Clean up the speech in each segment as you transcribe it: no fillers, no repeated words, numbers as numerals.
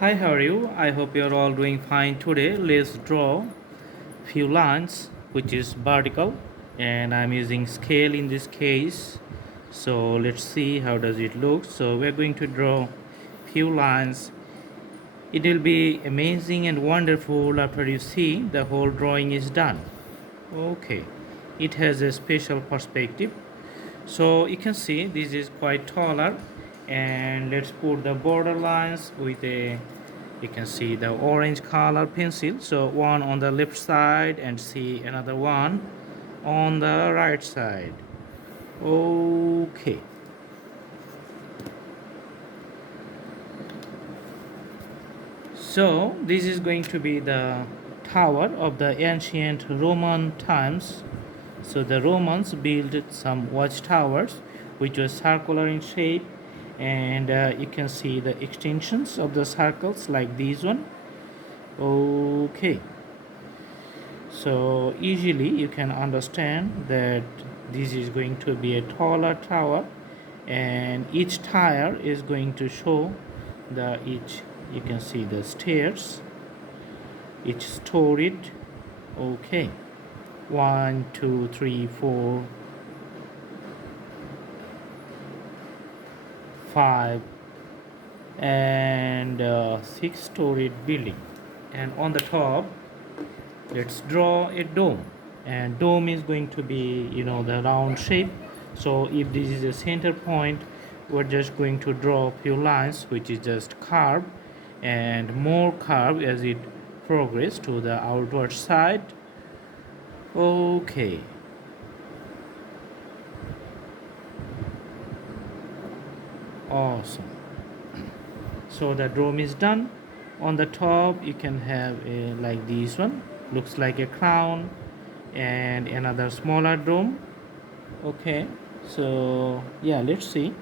Hi, how are you? I hope you're all doing fine today. Let's draw few lines which is vertical and I'm using scale in this case. So let's see how does it look. So we're going to draw few lines. It will be amazing and wonderful after you see the whole drawing is done. Okay, it has a special perspective. So you can see this is quite taller, and let's put the border lines with a, you can see the orange color pencil. So one on the left side and see another one on the right side. Okay, so this is going to be the tower of the ancient Roman times. So the Romans built some watchtowers which was circular in shape, and you can see the extensions of the circles like this one. Okay, so easily you can understand that this is going to be a taller tower, and each tier is going to show the each, you can see the stairs, each storied. Okay, 1 2 3 4 5 and 6 storied building. And on the top let's draw a dome, and dome is going to be, the round shape. So if this is a center point, we're just going to draw a few lines which is just curve and more curve as it progress to the outward side. Okay, awesome. So the dome is done. On the top you can have a like this one, looks like a crown, and another smaller dome. Okay, so yeah, let's see,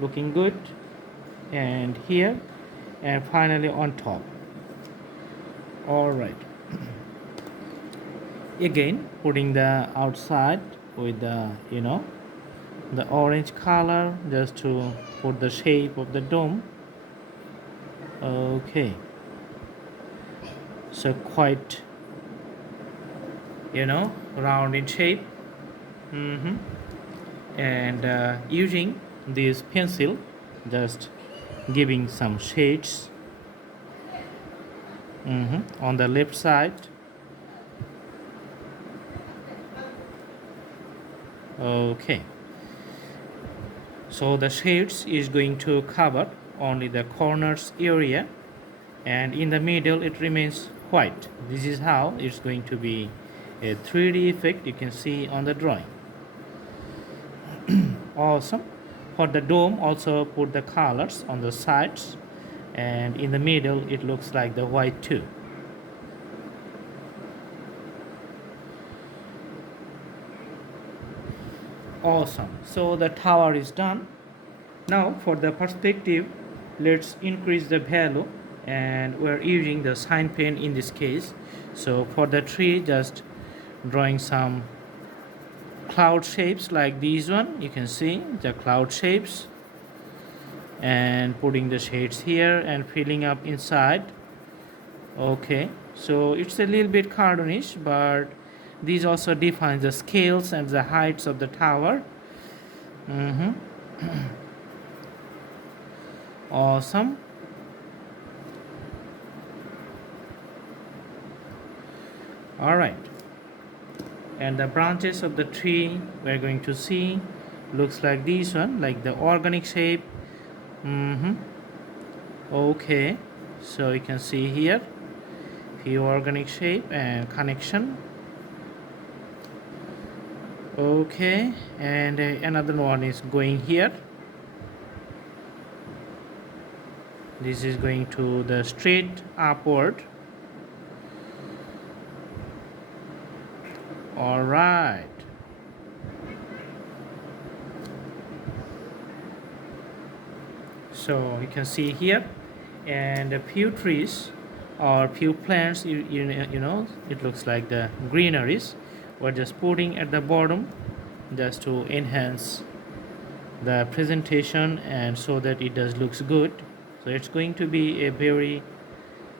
looking good. And here, and finally on top. All right, again putting the outside with the, the orange color just to put the shape of the dome. Okay, so quite, round in shape. Mm-hmm. And using this pencil, just giving some shades. On the left side. Okay, so the shades is going to cover only the corners area, and in the middle it remains white. This is how it's going to be a 3D effect you can see on the drawing. Awesome. For the dome also put the colors on the sides, and in the middle it looks like the white too. Awesome. So the tower is done. Now for the perspective, let's increase the value, and we're using the sign pen in this case. So for the tree, just drawing some cloud shapes like these one. You can see the cloud shapes, and putting the shades here and filling up inside. Okay, so it's a little bit cartoonish, but these also defines the scales and the heights of the tower. Awesome. All right, and the branches of the tree we're going to see looks like this one, like the organic shape. Okay, so you can see here few organic shape and connection. Okay, and another one is going here. This is going to the straight upward. All right, so you can see here, and a few trees or few plants, it looks like the greeneries. We're just putting at the bottom just to enhance the presentation and so that it does looks good. So it's going to be a very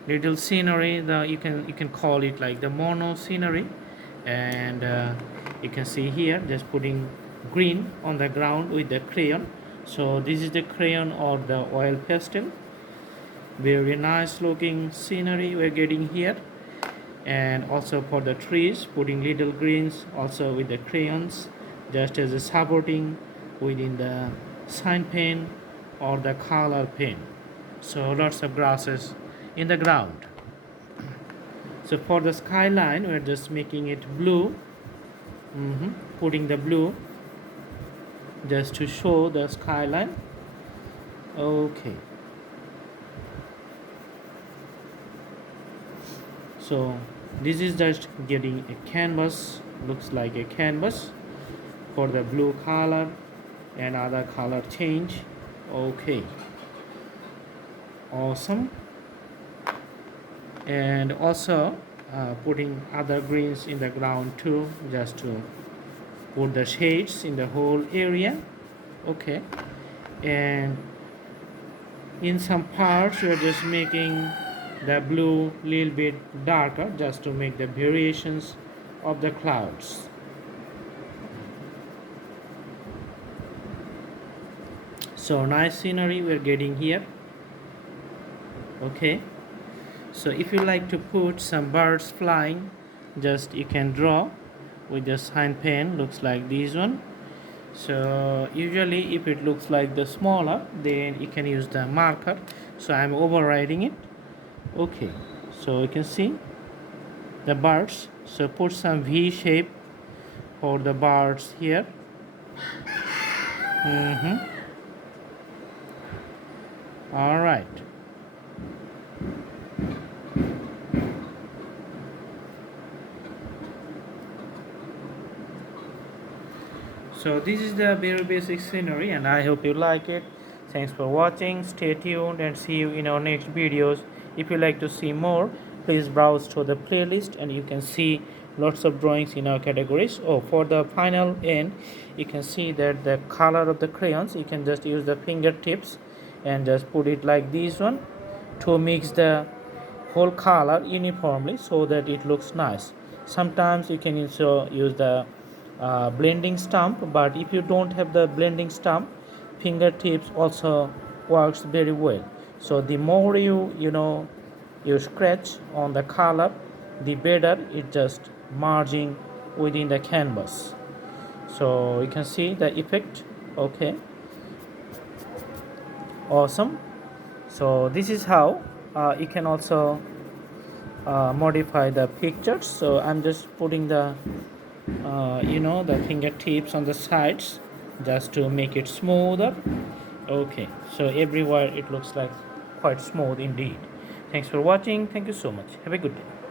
little scenery. You can call it like the mono scenery, and you can see here just putting green on the ground with the crayon. So this is the crayon or the oil pastel. Very nice looking scenery we're getting here. And also for the trees, putting little greens also with the crayons, just as a supporting within the sign pen or the color pen. So lots of grasses in the ground. So for the skyline, we're just making it blue. Putting the blue just to show the skyline. Okay. So this is just getting a canvas, looks like a canvas for the blue color and other color change. Okay, awesome. And also putting other greens in the ground too, just to put the shades in the whole area. Okay, and in some parts we are just making the blue little bit darker, just to make the variations of the clouds. So nice scenery we're getting here. Okay, so if you like to put some birds flying, just you can draw with the sign pen, looks like this one. So usually if it looks like the smaller, then you can use the marker. So I'm overriding it. Okay, so you can see the birds. So put some V shape for the birds here. All right. So this is the very basic scenery, and I hope you like it. Thanks for watching. Stay tuned and see you in our next videos. If you like to see more, please browse to the playlist and you can see lots of drawings in our categories. Oh, for the final end, you can see that the color of the crayons, you can just use the fingertips and just put it like this one to mix the whole color uniformly so that it looks nice. Sometimes you can also use the blending stump, but if you don't have the blending stump, fingertips also works very well. So the more you scratch on the color, the better it just merging within the canvas. So you can see the effect. Okay, awesome. So this is how you can also modify the pictures. So I'm just putting the the fingertips on the sides just to make it smoother. Okay, so everywhere it looks like quite smooth indeed. Thanks for watching. Thank you so much. Have a good day.